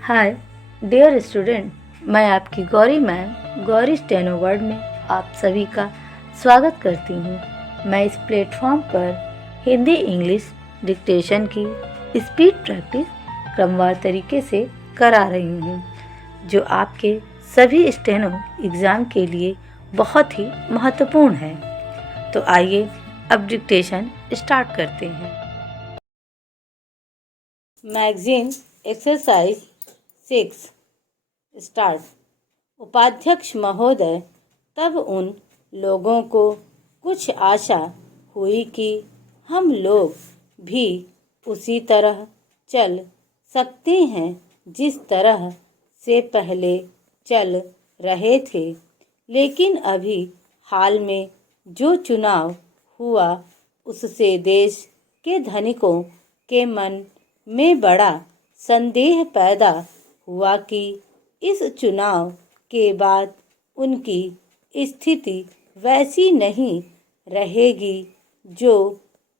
Hi dear student, मैं आपकी Gauri ma'am Gauri steno word में आप सभी का स्वागत करती हूँ। मैं इस प्लेटफॉर्म पर हिंदी इंग्लिश डिक्टेशन की स्पीड प्रैक्टिस क्रमवार तरीके से करा रही हूँ, जो आपके सभी स्टेनो एग्ज़ाम के लिए बहुत ही महत्वपूर्ण है। तो आइए अब डिक्टेशन स्टार्ट करते हैं। Magazine exercise 6 start. उपाध्यक्ष महोदय, तब उन लोगों को कुछ आशा हुई कि हम लोग भी उसी तरह चल सकते हैं जिस तरह से पहले चल रहे थे। लेकिन अभी हाल में जो चुनाव हुआ उससे देश के धनिकों के मन में बड़ा संदेह पैदा हुआ कि इस चुनाव के बाद उनकी स्थिति वैसी नहीं रहेगी जो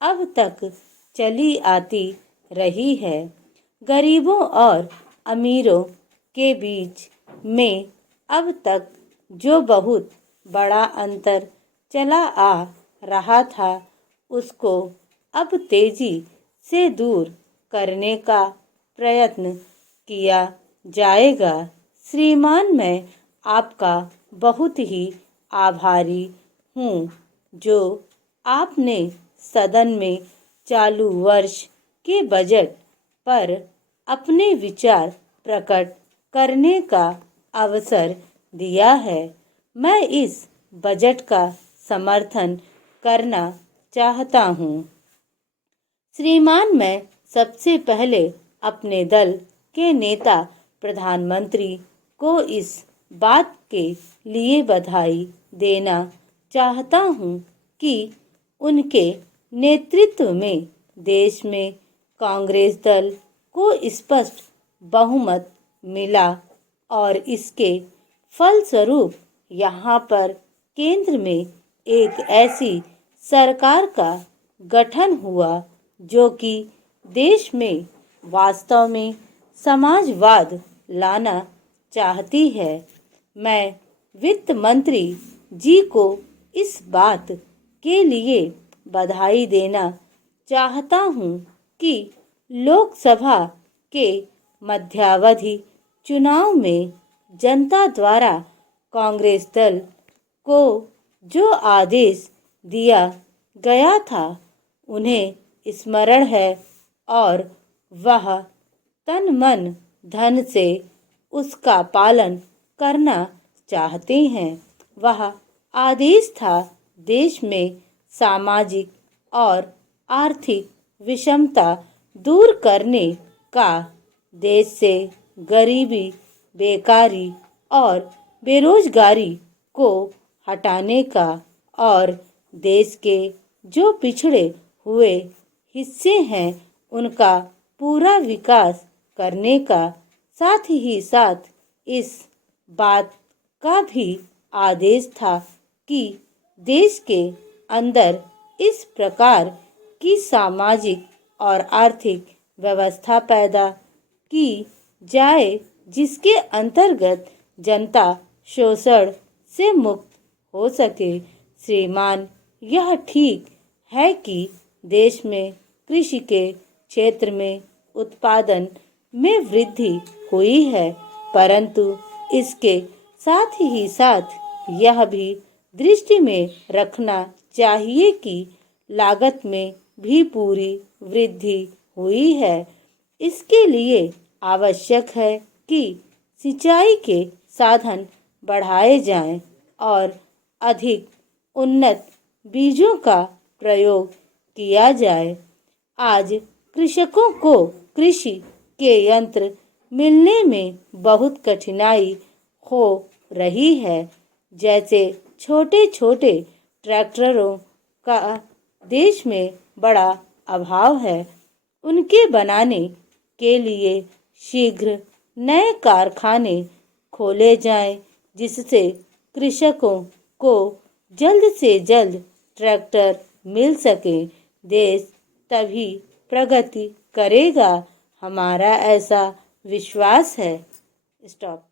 अब तक चली आती रही है। गरीबों और अमीरों के बीच में अब तक जो बहुत बड़ा अंतर चला आ रहा था उसको अब तेजी से दूर करने का प्रयत्न किया जाएगा। श्रीमान, मैं आपका बहुत ही आभारी हूँ जो आपने सदन में चालू वर्ष के बजट पर अपने विचार प्रकट करने का अवसर दिया है। मैं इस बजट का समर्थन करना चाहता हूँ। श्रीमान, मैं सबसे पहले अपने दल के नेता प्रधानमंत्री को इस बात के लिए बधाई देना चाहता हूँ कि उनके नेतृत्व में देश में कांग्रेस दल को स्पष्ट बहुमत मिला और इसके फलस्वरूप यहाँ पर केंद्र में एक ऐसी सरकार का गठन हुआ जो कि देश में वास्तव में समाजवाद लाना चाहती है। मैं वित्त मंत्री जी को इस बात के लिए बधाई देना चाहता हूँ कि लोकसभा के मध्यावधि चुनाव में जनता द्वारा कांग्रेस दल को जो आदेश दिया गया था उन्हें स्मरण है और वह तन मन धन से उसका पालन करना चाहते हैं। वह आदेश था देश में सामाजिक और आर्थिक विषमता दूर करने का, देश से गरीबी, बेकारी और बेरोजगारी को हटाने का और देश के जो पिछड़े हुए हिस्से हैं उनका पूरा विकास करने का, साथ ही साथ इस बात का भी आदेश था कि देश के अंदर इस प्रकार की सामाजिक और आर्थिक व्यवस्था पैदा की जाए जिसके अंतर्गत जनता शोषण से मुक्त हो सके। श्रीमान, यह ठीक है कि देश में कृषि के क्षेत्र में उत्पादन में वृद्धि हुई है, परंतु इसके साथ ही साथ यह भी दृष्टि में रखना चाहिए कि लागत में भी पूरी वृद्धि हुई है। इसके लिए आवश्यक है कि सिंचाई के साधन बढ़ाए जाएं और अधिक उन्नत बीजों का प्रयोग किया जाए। आज कृषकों को कृषि के यंत्र मिलने में बहुत कठिनाई हो रही है। जैसे छोटे छोटे ट्रैक्टरों का देश में बड़ा अभाव है। उनके बनाने के लिए शीघ्र नए कारखाने खोले जाएं, जिससे कृषकों को जल्द से जल्द ट्रैक्टर मिल सके। देश तभी प्रगति करेगा, हमारा ऐसा विश्वास है। स्टॉप।